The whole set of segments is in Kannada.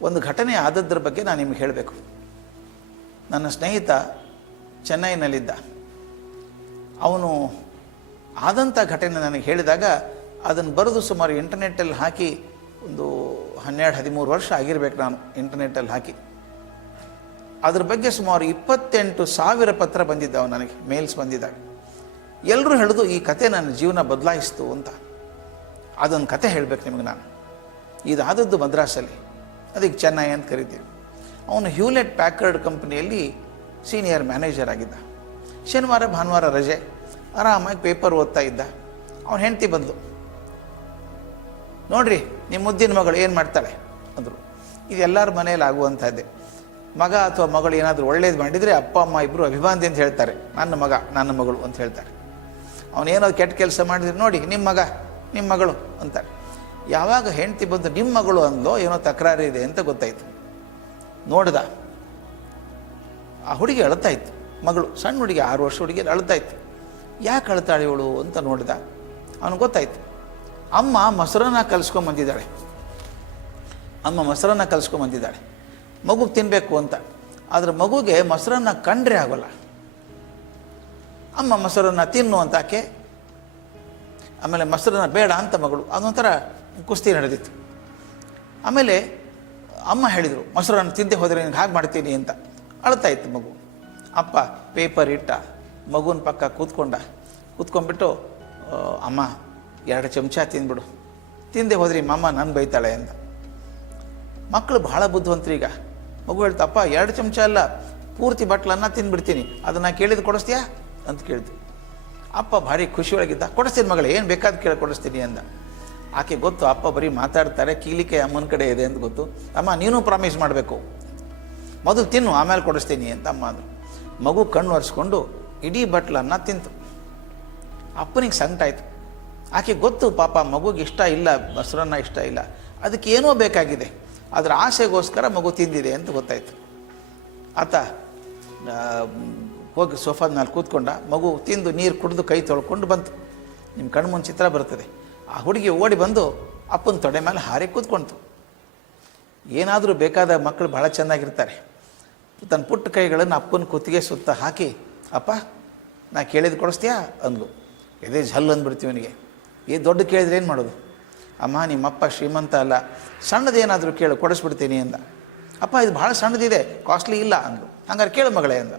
ಒಂದು ಘಟನೆ ಆದದ್ರ ಬಗ್ಗೆ ನಾನು ನಿಮಗೆ ಹೇಳಬೇಕು. ನನ್ನ ಸ್ನೇಹಿತ ಚೆನ್ನೈನಲ್ಲಿದ್ದ. ಅವನು ಆದಂಥ ಘಟನೆ ನನಗೆ ಹೇಳಿದಾಗ ಅದನ್ನು ಬರೆದು ಸುಮಾರು ಇಂಟರ್ನೆಟ್ಟಲ್ಲಿ ಹಾಕಿ ಒಂದು 12-13 ವರ್ಷ ಆಗಿರ್ಬೇಕು ನಾನು ಇಂಟರ್ನೆಟ್ಟಲ್ಲಿ ಹಾಕಿ. ಅದ್ರ ಬಗ್ಗೆ ಸುಮಾರು 28,000 ಪತ್ರ ಬಂದಿದ್ದಾವೆ ನನಗೆ, ಮೇಲ್ಸ್ ಬಂದಿದ್ದಾಗ. ಎಲ್ಲರೂ ಹೇಳಿದು ಈ ಕತೆ ನನ್ನ ಜೀವನ ಬದಲಾಯಿಸ್ತು ಅಂತ. ಅದೊಂದು ಕತೆ ಹೇಳಬೇಕು ನಿಮಗೆ ನಾನು. ಇದಾದದ್ದು ಮದ್ರಾಸಲ್ಲಿ, ಅದಕ್ಕೆ ಚೆನ್ನೈ ಅಂತ ಕರಿತೀವಿ. ಅವನು ಹ್ಯೂಲೆಟ್ ಪ್ಯಾಕರ್ಡ್ ಕಂಪ್ನಿಯಲ್ಲಿ ಸೀನಿಯರ್ ಮ್ಯಾನೇಜರ್ ಆಗಿದ್ದ. ಶನಿವಾರ ಭಾನುವಾರ ರಜೆ, ಆರಾಮಾಗಿ ಪೇಪರ್ ಓದ್ತಾ ಇದ್ದ. ಅವನ ಹೆಂಡತಿ ಬಂದು, ನೋಡ್ರಿ ನಿಮ್ಮ ಮುದ್ದಿನ ಮಗಳು ಏನು ಮಾಡ್ತಾಳೆ ಅಂದರು. ಇದು ಎಲ್ಲರ ಮನೇಲಿ ಆಗುವಂಥದ್ದೇ. ಮಗ ಅಥವಾ ಮಗಳು ಏನಾದರೂ ಒಳ್ಳೇದು ಮಾಡಿದರೆ ಅಪ್ಪ ಅಮ್ಮ ಇಬ್ಬರು ಅಭಿಮಾನಿ ಅಂತ ಹೇಳ್ತಾರೆ, ನನ್ನ ಮಗ ನನ್ನ ಮಗಳು ಅಂತ ಹೇಳ್ತಾರೆ. ಅವನೇನೋ ಕೆಟ್ಟ ಕೆಲಸ ಮಾಡಿದ್ರೆ ನೋಡಿ ನಿಮ್ಮ ಮಗ ನಿಮ್ಮ ಮಗಳು ಅಂತಾರೆ. ಯಾವಾಗ ಹೆಂಡತಿ ಬಂದು ನಿಮ್ಮ ಮಗಳು ಅಂದೋ ಏನೋ ತಕರಾರು ಇದೆ ಅಂತ ಗೊತ್ತಾಯಿತು. ನೋಡ್ದ, ಆ ಹುಡುಗಿ ಅಳ್ತಾಯಿತ್ತು. ಮಗಳು ಸಣ್ಣ ಹುಡುಗಿ, 6 ವರ್ಷ ಹುಡುಗಿ ಅಳ್ತಾಯಿತ್ತು. ಯಾಕೆ ಅಳ್ತಾಳೆ ಇವಳು ಅಂತ ನೋಡಿದ. ಅವನಿಗೆ ಗೊತ್ತಾಯಿತು, ಅಮ್ಮ ಮೊಸರನ್ನ ಕಲಿಸ್ಕೊಂಬಂದಿದ್ದಾಳೆ. ಅಮ್ಮ ಮೊಸರನ್ನ ಕಲಿಸ್ಕೊಂಬಂದಿದ್ದಾಳೆ ಮಗುಗೆ ತಿನ್ನಬೇಕು ಅಂತ. ಆದರೆ ಮಗುಗೆ ಮೊಸರನ್ನ ಕಂಡ್ರೆ ಆಗೋಲ್ಲ. ಅಮ್ಮ ಮೊಸರನ್ನ ತಿನ್ನು ಅಂತ ಆಕೆ, ಆಮೇಲೆ ಮೊಸರನ್ನ ಬೇಡ ಅಂತ ಮಗಳು. ಅದೊಂಥರ ಕುಸ್ತಿ ನಡೆದಿತ್ತು. ಆಮೇಲೆ ಅಮ್ಮ ಹೇಳಿದರು, ಮೊಸರನ್ನ ತಿಂದೆ ಹೋದರೆ ನಿನಗೆ ಹಾಗೆ ಮಾಡ್ತೀನಿ ಅಂತ. ಅಳ್ತಾಯಿತ್ತು ಮಗು. ಅಪ್ಪ ಪೇಪರ್ ಇಟ್ಟ, ಮಗುನ ಪಕ್ಕ ಕೂತ್ಕೊಂಡ್ಬಿಟ್ಟು, ಅಮ್ಮ 2 ಚಮಚ ತಿಂದ್ಬಿಡು, ತಿಂದೆ ಹೋದ್ರಿ ಮಮ್ಮ ನನ್ನ ಬೈತಾಳೆ ಅಂತ. ಮಕ್ಕಳು ಭಾಳ ಬುದ್ಧಿವಂತರೀಗ. ಮಗು ಹೇಳ್ತಪ್ಪ 2 ಚಮಚ ಅಲ್ಲ, ಪೂರ್ತಿ ಬಟ್ಲನ್ನ ತಿಂದ್ಬಿಡ್ತೀನಿ, ಅದನ್ನು ಕೇಳಿದ್ದು ಕೊಡಿಸ್ತೀಯಾ ಅಂತ ಕೇಳಿದ್ರು. ಅಪ್ಪ ಭಾರಿ ಖುಷಿಯೊಳಗಿದ್ದ. ಕೊಡಿಸ್ತೀನಿ ಮಗಳೇ, ಏನು ಬೇಕಾದ ಕೇಳಿ ಕೊಡಿಸ್ತೀನಿ ಅಂದ. ಆಕೆ ಗೊತ್ತು ಅಪ್ಪ ಬರೀ ಮಾತಾಡ್ತಾರೆ, ಕೀಲಿಕೆ ಅಮ್ಮನ ಕಡೆ ಇದೆ ಅಂತ ಗೊತ್ತು. ಅಮ್ಮ ನೀನು ಪ್ರಾಮಿಸ್ ಮಾಡಬೇಕು, ಮೊದಲು ತಿನ್ನು ಆಮೇಲೆ ಕೊಡಿಸ್ತೀನಿ ಅಂತ ಅಮ್ಮ ಅಂದರು. ಮಗು ಕಣ್ಣು ಒರೆಸ್ಕೊಂಡು ಇಡೀ ಬಟ್ಲನ್ನ ತಿಂತು. ಅಪ್ಪನಿಗೆ ಸಂಕಟಾಯಿತು. ಆಕೆ ಗೊತ್ತು ಪಾಪ ಮಗುಗೆ ಇಷ್ಟ ಇಲ್ಲ, ಮೊಸರನ್ನ ಇಷ್ಟ ಇಲ್ಲ, ಅದಕ್ಕೆ ಏನೋ ಬೇಕಾಗಿದೆ, ಅದರ ಆಸೆಗೋಸ್ಕರ ಮಗು ತಿಂದಿದೆ ಅಂತ ಗೊತ್ತಾಯಿತು. ಆತ ಹೋಗಿ ಸೋಫಾದ ಮೇಲೆ ಕೂತ್ಕೊಂಡ. ಮಗು ತಿಂದು ನೀರು ಕುಡಿದು ಕೈ ತೊಳ್ಕೊಂಡು ಬಂತು. ನಿಮ್ಮ ಕಣ್ಣು ಮುಂದೆ ಚಿತ್ರ ಬರ್ತದೆ. ಆ ಹುಡುಗಿ ಓಡಿ ಬಂದು ಅಪ್ಪನ ತೊಡೆ ಮೇಲೆ ಹಾರಿ ಕೂತ್ಕೊಳ್ತು. ಏನಾದರೂ ಬೇಕಾದ ಮಕ್ಕಳು ಭಾಳ ಚೆನ್ನಾಗಿರ್ತಾರೆ. ತನ್ನ ಪುಟ್ಟ ಕೈಗಳನ್ನು ಅಪ್ಪನ ಕುತ್ತಿಗೆ ಸುತ್ತ ಹಾಕಿ, ಅಪ್ಪ ನಾ ಕೇಳಿದ್ದು ಕೊಡಿಸ್ತೀಯಾ ಅಂದ್ಲು. ಎದೆ ಝಲ್ ಅಂದ್ಬಿಡ್ತೀವಿ ಅವನಿಗೆ. ದೊಡ್ಡ ಕೇಳಿದ್ರೆ ಏನು ಮಾಡೋದು? ಅಮ್ಮ ನಿಮ್ಮಪ್ಪ ಶ್ರೀಮಂತ ಅಲ್ಲ, ಸಣ್ಣದೇನಾದರೂ ಕೇಳು ಕೊಡಿಸ್ಬಿಡ್ತೀನಿ ಅಂದ. ಅಪ್ಪ ಇದು ಭಾಳ ಸಣ್ಣದಿದೆ, ಕಾಸ್ಟ್ಲಿ ಇಲ್ಲ ಅಂದ್ಲು. ಹಂಗಾರೆ ಕೇಳು ಮಗಳೇ ಅಂದ.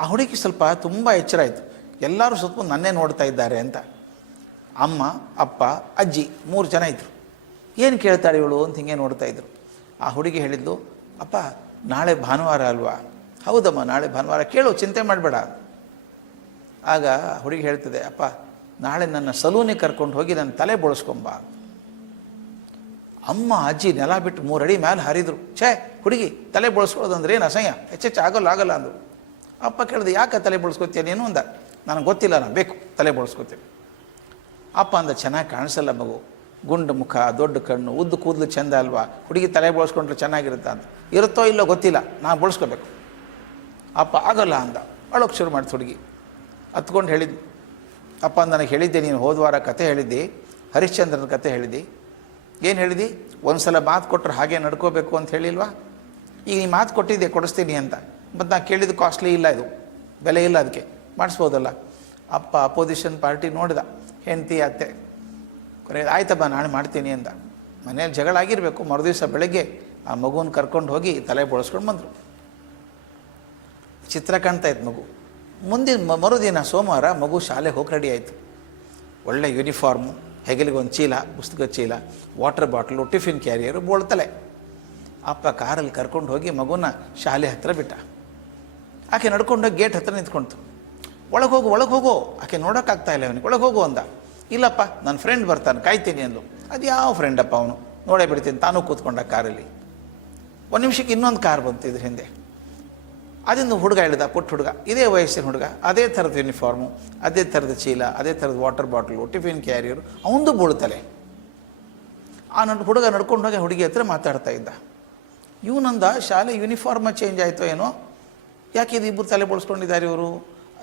ಆ ಹುಡುಗಿ ಸ್ವಲ್ಪ ತುಂಬ ಎಚ್ಚರ ಆಯಿತು. ಎಲ್ಲರೂ ಸುತ್ತ ನನ್ನೇ ನೋಡ್ತಾ ಇದ್ದಾರೆ ಅಂತ. ಅಮ್ಮ, ಅಪ್ಪ, ಅಜ್ಜಿ 3 ಜನ ಇದ್ದರು. ಏನು ಕೇಳ್ತಾಳೆ ಇವಳು ಅಂತ ಹಿಂಗೆ ನೋಡ್ತಾ ಇದ್ರು. ಆ ಹುಡುಗಿ ಹೇಳಿದ್ಲು, ಅಪ್ಪ ನಾಳೆ ಭಾನುವಾರ ಅಲ್ವಾ? ಹೌದಮ್ಮ ನಾಳೆ ಭಾನುವಾರ, ಕೇಳು ಚಿಂತೆ ಮಾಡಬೇಡ. ಆಗ ಹುಡುಗಿ ಹೇಳ್ತದೆ, ಅಪ್ಪ ನಾಳೆ ನನ್ನ ಸಲೂನಿಗೆ ಕರ್ಕೊಂಡು ಹೋಗಿ ನನ್ನ ತಲೆ ಬೋಳಿಸ್ಕೊಂಬ. ಅಮ್ಮ ಅಜ್ಜಿ ನೆಲ ಬಿಟ್ಟು 3 ಅಡಿ ಮೇಲೆ ಹರಿದ್ರು. ಹುಡುಗಿ ತಲೆ ಬೋಳಿಸ್ಕೊಳ್ಳೋದು ಅಂದ್ರೆ ಏನು ಅಸಹ್ಯ, ಹೆಚ್ಚೆಚ್ಚು ಆಗಲ್ಲ ಅಂದರು. ಅಪ್ಪ ಕೇಳಿದೆ, ಯಾಕೆ ತಲೆ ಬೋಳಿಸ್ಕೊತೀಯ ನೀನು ಅಂದ. ನನಗೆ ಗೊತ್ತಿಲ್ಲ, ನಾನು ಬೇಕು ತಲೆ ಬೋಳಿಸ್ಕೊತೀನಿ. ಅಪ್ಪ ಅಂದ, ಚೆನ್ನಾಗಿ ಕಾಣಿಸಲ್ಲ ಮಗು, ಗುಂಡು ಮುಖ, ದೊಡ್ಡ ಕಣ್ಣು, ಉದ್ದು ಕೂದಲು ಚೆಂದ ಅಲ್ವಾ, ಹುಡುಗಿ ತಲೆ ಬೋಳಿಸ್ಕೊಂಡ್ರೆ ಚೆನ್ನಾಗಿರುತ್ತೆ ಅಂತ. ಇರುತ್ತೋ ಇಲ್ಲೋ ಗೊತ್ತಿಲ್ಲ, ನಾನು ಬೋಳಿಸ್ಕೋಬೇಕು. ಅಪ್ಪ ಆಗಲ್ಲ ಅಂದ. ಅಳೋಕ್ಕೆ ಶುರು ಮಾಡ್ತು ಹುಡುಗಿ. ಹತ್ಕೊಂಡು ಹೇಳಿದ್ದು, ಅಪ್ಪ ನನಗೆ ಹೇಳಿದ್ದೆ, ನೀನು ಹೋದ್ವಾರ ಕತೆ ಹೇಳಿದ್ದಿ, ಹರಿಶ್ಚಂದ್ರನ ಕತೆ ಹೇಳಿದ್ದಿ. ಏನು ಹೇಳಿದಿ? ಒಂದು ಸಲ ಮಾತು ಕೊಟ್ಟರೆ ಹಾಗೆ ನಡ್ಕೋಬೇಕು ಅಂತ ಹೇಳಿಲ್ವಾ? ಈಗ ನೀ ಮಾತು ಕೊಟ್ಟಿದ್ದೆ ಕೊಡಿಸ್ತೀನಿ ಅಂತ, ಮತ್ತು ನಾನು ಕೇಳಿದ್ದು ಕಾಸ್ಟ್ಲಿ ಇಲ್ಲ, ಇದು ಬೆಲೆ ಇಲ್ಲ, ಅದಕ್ಕೆ ಮಾಡಿಸ್ಬೋದಲ್ಲ. ಅಪ್ಪ ಅಪೋಸಿಷನ್ ಪಾರ್ಟಿ ನೋಡಿದ, ಹೆಂಡತಿ ಅತ್ತೆ ಕೊನೆ ಆಯ್ತಪ್ಪ ನಾಳೆ ಮಾಡ್ತೀನಿ ಅಂದ. ಮನೇಲಿ ಜಗಳ ಆಗಿರಬೇಕು. ಮರುದಿವಸ ಬೆಳಗ್ಗೆ ಆ ಮಗುನ ಕರ್ಕೊಂಡು ಹೋಗಿ ತಲೆ ಬೋಳಿಸ್ಕೊಂಡು ಬಂದರು. ಚಿತ್ರ ಕಾಣ್ತಾ ಇತ್ತು ಮಗು. ಮುಂದಿನ ಮರುದಿನ ಸೋಮವಾರ ಮಗು ಶಾಲೆಗೆ ಹೋಗಿ ರೆಡಿ ಆಯಿತು. ಒಳ್ಳೆ ಯೂನಿಫಾರ್ಮು, ಹೆಗಲಿಗೊಂದು ಚೀಲ, ಪುಸ್ತಕದ ಚೀಲ, ವಾಟರ್ ಬಾಟ್ಲು, ಟಿಫಿನ್ ಕ್ಯಾರಿಯರು, ಬೋಳ್ತಲೆ. ಅಪ್ಪ ಕಾರಲ್ಲಿ ಕರ್ಕೊಂಡು ಹೋಗಿ ಮಗುನ ಶಾಲೆ ಹತ್ತಿರ ಬಿಟ್ಟ. ಆಕೆ ನಡ್ಕೊಂಡೋಗಿ ಗೇಟ್ ಹತ್ತಿರ ನಿಂತ್ಕೊಳ್ತು. ಒಳಗೆ ಹೋಗು ಆಕೆ ನೋಡೋಕ್ಕಾಗ್ತಾ ಇಲ್ಲ ಅವನಿಗೆ. ಒಳಗೆ ಹೋಗು ಅಂದ. ಇಲ್ಲಪ್ಪ ನನ್ನ ಫ್ರೆಂಡ್ ಬರ್ತಾನೆ, ಕಾಯ್ತೀನಿ ಅಂದು. ಅದು ಯಾವ ಫ್ರೆಂಡಪ್ಪ ಅವನು, ನೋಡೇ ಬಿಡ್ತೀನಿ. ತಾನೂ ಕೂತ್ಕೊಂಡ ಕಾರಲ್ಲಿ. 1 ನಿಮಿಷಕ್ಕೆ ಇನ್ನೊಂದು ಕಾರ್ ಬಂತು ಇದ್ರ ಹಿಂದೆ. ಅದರಿಂದ ಹುಡುಗ ಹೇಳಿದ, ಪುಟ್ಟ ಹುಡುಗ, ಇದೇ ವಯಸ್ಸಿನ ಹುಡುಗ, ಅದೇ ಥರದ ಯೂನಿಫಾರ್ಮು, ಅದೇ ಥರದ ಚೀಲ, ಅದೇ ಥರದ ವಾಟರ್ ಬಾಟ್ಲು, ಟಿಫಿನ್ ಕ್ಯಾರಿಯರು, ಅವನದು ಬೀಳ್ತಲೆ. ಆ ಹುಡುಗ ನಡ್ಕೊಂಡೋಗಿ ಹುಡುಗಿ ಹತ್ರ ಮಾತಾಡ್ತಾ ಇದ್ದ. ಇವನಂದ, ಶಾಲೆ ಯೂನಿಫಾರ್ಮ ಚೇಂಜ್ ಆಯಿತೋ ಏನೋ, ಯಾಕೆ ಇದು ಇಬ್ಬರು ತಲೆ ಬೋಳಿಸ್ಕೊಂಡಿದ್ದಾರೆ ಇವರು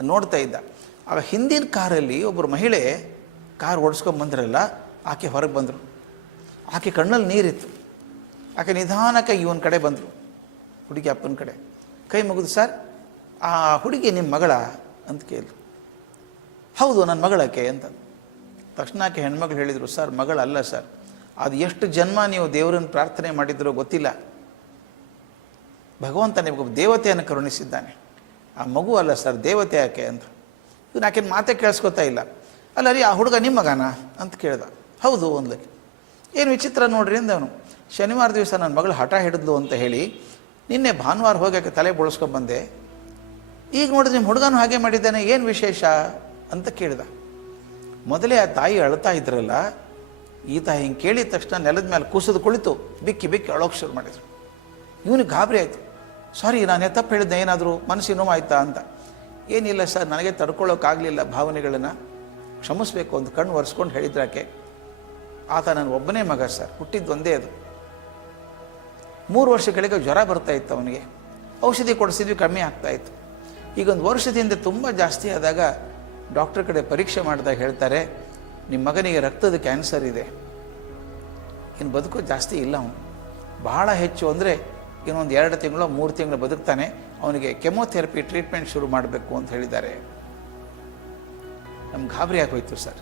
ನೋಡ್ತಾ ಇದ್ದ. ಆಗ ಹಿಂದಿನ ಕಾರಲ್ಲಿ ಒಬ್ಬರು ಮಹಿಳೆ ಕಾರ್ ಓಡಿಸ್ಕೊಂಬಂದ್ರಲ್ಲ, ಆಕೆ ಹೊರಗೆ ಬಂದರು. ಆಕೆ ಕಣ್ಣಲ್ಲಿ ನೀರಿತ್ತು. ಆಕೆ ನಿಧಾನಕ್ಕೆ ಇವನ ಕಡೆ ಬಂದರು, ಹುಡುಗಿ ಅಪ್ಪನ ಕಡೆ ಕೈ ಮುಗಿದು, ಸರ್ ಆ ಹುಡುಗಿ ನಿಮ್ಮ ಮಗಳ ಅಂತ ಕೇಳಿದ್ರು. ಹೌದು ನನ್ನ ಮಗಳಕ್ಕೆ ಅಂತ. ತಕ್ಷಣ ಆಕೆ ಹೆಣ್ಮಗಳು ಹೇಳಿದರು, ಸರ್ ಮಗಳಲ್ಲ ಸರ್, ಅದು ಎಷ್ಟು ಜನ್ಮ ನೀವು ದೇವರನ್ನು ಪ್ರಾರ್ಥನೆ ಮಾಡಿದ್ರೋ ಗೊತ್ತಿಲ್ಲ, ಭಗವಂತ ನಿಮಗೆ ದೇವತೆಯನ್ನು ಕರುಣಿಸಿದ್ದಾನೆ, ಆ ಮಗು ಅಲ್ಲ ಸರ್ ದೇವತೆ ಆಕೆ ಅಂತ. ಇವನು ಆಕೆನ ಮಾತೇ ಕೇಳಿಸ್ಕೊತಾ ಇಲ್ಲ. ಅಲ್ಲ ರೀ ಆ ಹುಡುಗ ನಿಮ್ಮ ಮಗನ ಅಂತ ಕೇಳ್ದ. ಹೌದು ಅಂದ್ಲಕ್ಕೆ. ಏನು ವಿಚಿತ್ರ ನೋಡ್ರಿ ಅಂದವನು. ಶನಿವಾರ ದಿವಸ ನನ್ನ ಮಗಳು ಹಠ ಹಿಡಿದ್ಲು ಅಂತ ಹೇಳಿ ನಿನ್ನೆ ಭಾನುವಾರ ಹೋಗಿ ಆಕೆ ತಲೆ ಬೋಳಿಸ್ಕೊಂಡ್ಬಂದೆ, ಈಗ ನೋಡಿದ್ರೆ ನಿಮ್ಮ ಹುಡುಗನೂ ಹಾಗೆ ಮಾಡಿದ್ದಾನೆ, ಏನು ವಿಶೇಷ ಅಂತ ಕೇಳಿದ. ಮೊದಲೇ ಆ ತಾಯಿ ಅಳ್ತಾ ಇದ್ರಲ್ಲ, ಈತ ಹಿಂಗೆ ಕೇಳಿದ ತಕ್ಷಣ ನೆಲದ ಮೇಲೆ ಕೂಸದು ಕುಳಿತು ಬಿಕ್ಕಿ ಬಿಕ್ಕಿ ಅಳೋಕೆ ಶುರು ಮಾಡಿದ್ರು. ಇವನಿಗೆ ಗಾಬರಿ ಆಯಿತು. ಸಾರಿ ನಾನೇ ತಪ್ಪು ಹೇಳಿದ್ದೆ, ಏನಾದರೂ ಮನಸ್ಸಿಗೆ ನೋವಾಯ್ತಾ ಅಂತ. ಏನಿಲ್ಲ ಸರ್, ನನಗೆ ತಡ್ಕೊಳ್ಳೋಕ್ಕಾಗಲಿಲ್ಲ ಭಾವನೆಗಳನ್ನು, ಕ್ಷಮಿಸ್ಬೇಕು ಅಂತ ಕಣ್ಣು ಒರೆಸ್ಕೊಂಡು ಹೇಳಿದ್ರಾಕೆ. ಆತ ನನ್ನ ಒಬ್ಬನೇ ಮಗ ಸರ್, ಹುಟ್ಟಿದ್ದು ಒಂದೇ ಅದು. 3 ವರ್ಷಗಳಿಗೆ ಜ್ವರ ಬರ್ತಾ ಇತ್ತು ಅವನಿಗೆ, ಔಷಧಿ ಕೊಡಿಸಿದ್ವಿ ಕಮ್ಮಿ ಆಗ್ತಾಯಿತ್ತು. ಈಗ 1 ವರ್ಷದಿಂದ ತುಂಬ ಜಾಸ್ತಿ ಆದಾಗ ಡಾಕ್ಟರ್ ಕಡೆ ಪರೀಕ್ಷೆ ಮಾಡಿದಾಗ ಹೇಳ್ತಾರೆ, ನಿಮ್ಮ ಮಗನಿಗೆ ರಕ್ತದ ಕ್ಯಾನ್ಸರ್ ಇದೆ, ಇನ್ನು ಬದುಕು ಜಾಸ್ತಿ ಇಲ್ಲ, ಅವನು ಬಹಳ ಹೆಚ್ಚು ಅಂದರೆ ಇನ್ನೊಂದು 2 ತಿಂಗಳು 3 ತಿಂಗಳು ಬದುಕ್ತಾನೆ, ಅವನಿಗೆ ಕೆಮೊಥೆರಪಿ ಟ್ರೀಟ್ಮೆಂಟ್ ಶುರು ಮಾಡಬೇಕು ಅಂತ ಹೇಳಿದ್ದಾರೆ. ನಮ್ಗೆ ಗಾಬರಿ ಆಗೋಯ್ತು ಸರ್.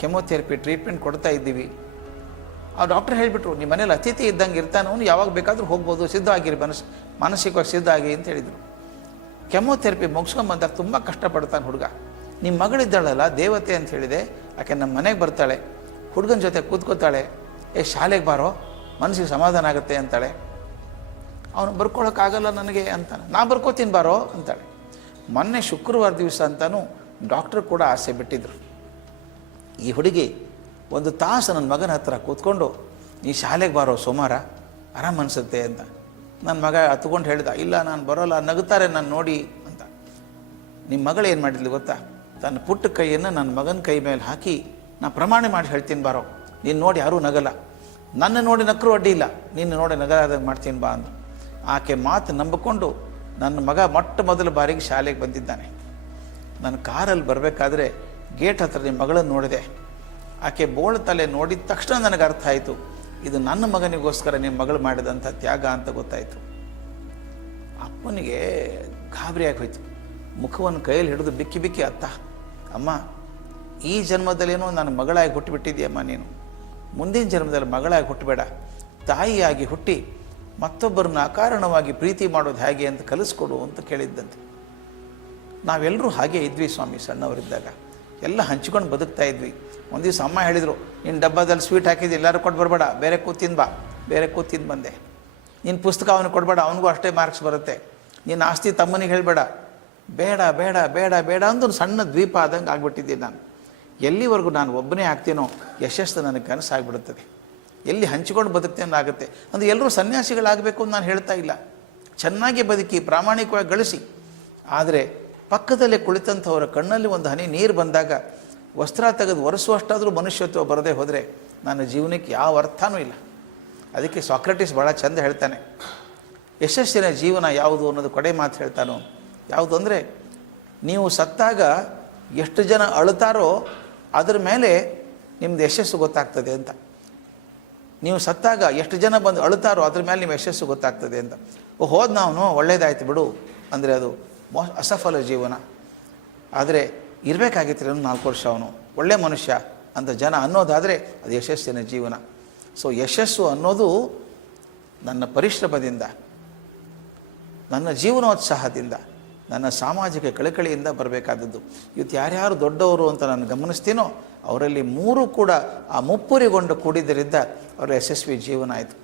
ಕೆಮೊಥೆರಪಿ ಟ್ರೀಟ್ಮೆಂಟ್ ಕೊಡ್ತಾ ಇದ್ದೀವಿ. ಆ ಡಾಕ್ಟರ್ ಹೇಳಿಬಿಟ್ರು, ನಿಮ್ಮ ಮನೇಲಿ ಅತಿಥಿ ಇದ್ದಂಗೆ ಇರ್ತಾನೆ, ಅವನು ಯಾವಾಗ ಬೇಕಾದರೂ ಹೋಗ್ಬೋದು, ಸಿದ್ಧ ಆಗಿರಿ, ಮಾನಸಿಕವಾಗಿ ಸಿದ್ಧ ಆಗಿ ಅಂತ ಹೇಳಿದರು. ಕೆಮೊಥೆರಪಿ ಮುಗಿಸ್ಕೊಂಬಂದಾಗ ತುಂಬ ಕಷ್ಟಪಡ್ತಾನೆ ಹುಡುಗ. ನಿಮ್ಮ ಮಗಳಿದ್ದಾಳಲ್ಲ ದೇವತೆ ಅಂತ ಹೇಳಿದೆ, ಆಕೆ ನಮ್ಮ ಮನೆಗೆ ಬರ್ತಾಳೆ, ಹುಡುಗನ ಜೊತೆ ಕೂತ್ಕೋತಾಳೆ, ಶಾಲೆಗೆ ಬಾರೋ ಮನಸ್ಸಿಗೆ ಸಮಾಧಾನ ಆಗುತ್ತೆ ಅಂತಾಳೆ. ಅವನು ಬರ್ಕೊಳ್ಳೋಕ್ಕಾಗಲ್ಲ ನನಗೆ ಅಂತಾನೆ. ನಾ ಬರ್ಕೋತೀನಿ ಬಾರೋ ಅಂತಾಳೆ. ಮೊನ್ನೆ ಶುಕ್ರವಾರ ದಿವಸ ಅಂತಾನು ಡಾಕ್ಟ್ರು ಕೂಡ ಆಸೆ ಬಿಟ್ಟಿದ್ರು. ಈ ಹುಡುಗಿ 1 ತಾಸು ನನ್ನ ಮಗನ ಹತ್ರ ಕೂತ್ಕೊಂಡು, ನೀ ಶಾಲೆಗೆ ಬಾರೋ ಸೋಮವಾರ, ಆರಾಮ್ ಅನಿಸುತ್ತೆ ಅಂತ. ನನ್ನ ಮಗ ಹತ್ಕೊಂಡು ಹೇಳಿದ, ಇಲ್ಲ ನಾನು ಬರೋಲ್ಲ, ನಗುತ್ತಾರೆ ನಾನು ನೋಡಿ ಅಂತ. ನಿಮ್ಮ ಮಗಳು ಏನು ಮಾಡಿದ್ಲು ಗೊತ್ತಾ, ತನ್ನ ಪುಟ್ಟ ಕೈಯನ್ನು ನನ್ನ ಮಗನ ಕೈ ಮೇಲೆ ಹಾಕಿ, ನಾ ಪ್ರಮಾಣ ಮಾಡಿ ಹೇಳ್ತೀನಿ ಬಾರೋ, ನೀನು ನೋಡಿ ಯಾರೂ ನಗಲ್ಲ, ನನ್ನ ನೋಡಿ ನಕ್ಕರೂ ಅಡ್ಡಿ ಇಲ್ಲ, ನೀನು ನೋಡಿ ನಗಲಾದಾಗ ಮಾಡ್ತೀನಿ ಬಾ ಅಂದು. ಆಕೆ ಮಾತು ನಂಬಿಕೊಂಡು ನನ್ನ ಮಗ ಮೊದಲ ಬಾರಿಗೆ ಶಾಲೆಗೆ ಬಂದಿದ್ದಾನೆ. ನನ್ನ ಕಾರಲ್ಲಿ ಬರಬೇಕಾದ್ರೆ ಗೇಟ್ ಹತ್ರ ನಿಮ್ಮ ಮಗಳನ್ನು ನೋಡಿದೆ. ಆಕೆ ಬೋಳು ತಲೆ ನೋಡಿದ ತಕ್ಷಣ ನನಗೆ ಅರ್ಥ ಆಯಿತು, ಇದು ನನ್ನ ಮಗನಿಗೋಸ್ಕರ ನಿಮ್ಮ ಮಗಳು ಮಾಡಿದಂಥ ತ್ಯಾಗ ಅಂತ ಗೊತ್ತಾಯಿತು. ಅಪ್ಪನಿಗೆ ಗಾಬರಿ ಆಗೋಯ್ತು. ಮುಖವನ್ನು ಕೈಯಲ್ಲಿ ಹಿಡಿದು ಬಿಕ್ಕಿ ಬಿಕ್ಕಿ, ಅತ್ತ ಅಮ್ಮ, ಈ ಜನ್ಮದಲ್ಲೇನೋ ನನ್ನ ಮಗಳಾಗಿ ಹುಟ್ಟುಬಿಟ್ಟಿದ್ದೀಯಮ್ಮ, ನೀನು ಮುಂದಿನ ಜನ್ಮದಲ್ಲಿ ಮಗಳಾಗಿ ಹುಟ್ಟಬೇಡ, ತಾಯಿಯಾಗಿ ಹುಟ್ಟಿ ಮತ್ತೊಬ್ಬರನ್ನ ಅಕಾರಣವಾಗಿ ಪ್ರೀತಿ ಮಾಡೋದು ಹೇಗೆ ಅಂತ ಕಲಿಸ್ಕೊಡು ಅಂತ ಕೇಳಿದ್ದಂತೆ. ನಾವೆಲ್ಲರೂ ಹಾಗೆ ಇದ್ವಿ ಸ್ವಾಮಿ, ಸಣ್ಣವರಿದ್ದಾಗ ಎಲ್ಲ ಹಂಚ್ಕೊಂಡು ಬದುಕ್ತಾ ಇದ್ವಿ. ಒಂದು ದಿವಸ ಅಮ್ಮ ಹೇಳಿದರು, ನಿನ್ನ ಡಬ್ಬದಲ್ಲಿ ಸ್ವೀಟ್ ಹಾಕಿದ್ದು ಎಲ್ಲರೂ ಕೊಟ್ಟು ಬರಬೇಡ, ಬೇರೆ ಕೂತಿಂದು ಬಾ, ಬೇರೆ ಕೂತಿಂದು ಬಂದೆ. ನಿನ್ನ ಪುಸ್ತಕ ಅವನಿಗೆ ಕೊಡಬೇಡ, ಅವನಿಗೂ ಅಷ್ಟೇ ಮಾರ್ಕ್ಸ್ ಬರುತ್ತೆ. ನಿನ್ನ ಆಸ್ತಿ ತಮ್ಮನಿಗೆ ಹೇಳಬೇಡ, ಬೇಡ ಬೇಡ ಬೇಡ ಬೇಡ ಅಂದು ಸಣ್ಣ ದ್ವೀಪ ಆದಂಗೆ ಆಗ್ಬಿಟ್ಟಿದ್ದೀನಿ ನಾನು. ಎಲ್ಲಿವರೆಗೂ ನಾನು ಒಬ್ಬನೇ ಆಗ್ತೀನೋ ಯಶಸ್ಸು ನನಗೆ ಕನಸಾಗ್ಬಿಡುತ್ತದೆ. ಎಲ್ಲಿ ಹಂಚಿಕೊಂಡು ಬದುಕ್ತೇನೆ ಆಗುತ್ತೆ. ಅಂದರೆ ಎಲ್ಲರೂ ಸನ್ಯಾಸಿಗಳಾಗಬೇಕು ಅಂತ ನಾನು ಹೇಳ್ತಾ ಇಲ್ಲ, ಚೆನ್ನಾಗಿ ಬದುಕಿ ಪ್ರಾಮಾಣಿಕವಾಗಿ ಗಳಿಸಿ. ಆದರೆ ಪಕ್ಕದಲ್ಲೇ ಕುಳಿತಂಥವರ ಕಣ್ಣಲ್ಲಿ ಒಂದು ಹನಿ ನೀರು ಬಂದಾಗ ವಸ್ತ್ರ ತೆಗೆದು ಒರೆಸುವಷ್ಟಾದರೂ ಮನುಷ್ಯತ್ವ ಬರದೇ ಹೋದರೆ ನನ್ನ ಜೀವನಕ್ಕೆ ಯಾವ ಅರ್ಥನೂ ಇಲ್ಲ. ಅದಕ್ಕೆ ಸಾಕ್ರೆಟಿಸ್ ಭಾಳ ಚಂದ ಹೇಳ್ತಾನೆ, ಯಶಸ್ಸಿನ ಜೀವನ ಯಾವುದು ಅನ್ನೋದು ಕೊಡೆ ಮಾತು ಹೇಳ್ತಾನೋ. ಯಾವುದು ಅಂದರೆ, ನೀವು ಸತ್ತಾಗ ಎಷ್ಟು ಜನ ಅಳುತ್ತಾರೋ ಅದ್ರ ಮೇಲೆ ನಿಮ್ಮದು ಯಶಸ್ಸು ಗೊತ್ತಾಗ್ತದೆ ಅಂತ. ನೀವು ಸತ್ತಾಗ ಎಷ್ಟು ಜನ ಬಂದು ಅಳುತ್ತಾರೋ ಅದ್ರ ಮೇಲೆ ನಿಮ್ಮ ಯಶಸ್ಸು ಗೊತ್ತಾಗ್ತದೆ ಅಂತ. ಹೋದ ನಾವು ಒಳ್ಳೇದಾಯ್ತು ಬಿಡು ಅಂದರೆ ಅದು ಅಸಫಲ ಜೀವನ. ಆದರೆ ಇರಬೇಕಾಗಿತ್ತು 4 ವರ್ಷ ಅವನು ಒಳ್ಳೆ ಮನುಷ್ಯ ಅಂತ ಜನ ಅನ್ನೋದಾದರೆ ಅದು ಯಶಸ್ಸಿನ ಜೀವನ. ಸೊ ಯಶಸ್ಸು ಅನ್ನೋದು ನನ್ನ ಪರಿಶ್ರಮದಿಂದ, ನನ್ನ ಜೀವನೋತ್ಸಾಹದಿಂದ, ನನ್ನ ಸಾಮಾಜಿಕ ಕಳಕಳಿಯಿಂದ ಬರಬೇಕಾದದ್ದು. ಇವತ್ತು ಯಾರ್ಯಾರು ದೊಡ್ಡವರು ಅಂತ ನಾನು ಗಮನಿಸ್ತೀನೋ ಅವರಲ್ಲಿ 3 ಕೂಡ ಆ ಮುಪ್ಪುರಿಗೊಂಡು ಕೂಡಿದ್ದರಿಂದ ಅವರ ಯಶಸ್ವಿ ಜೀವನ ಆಯಿತು.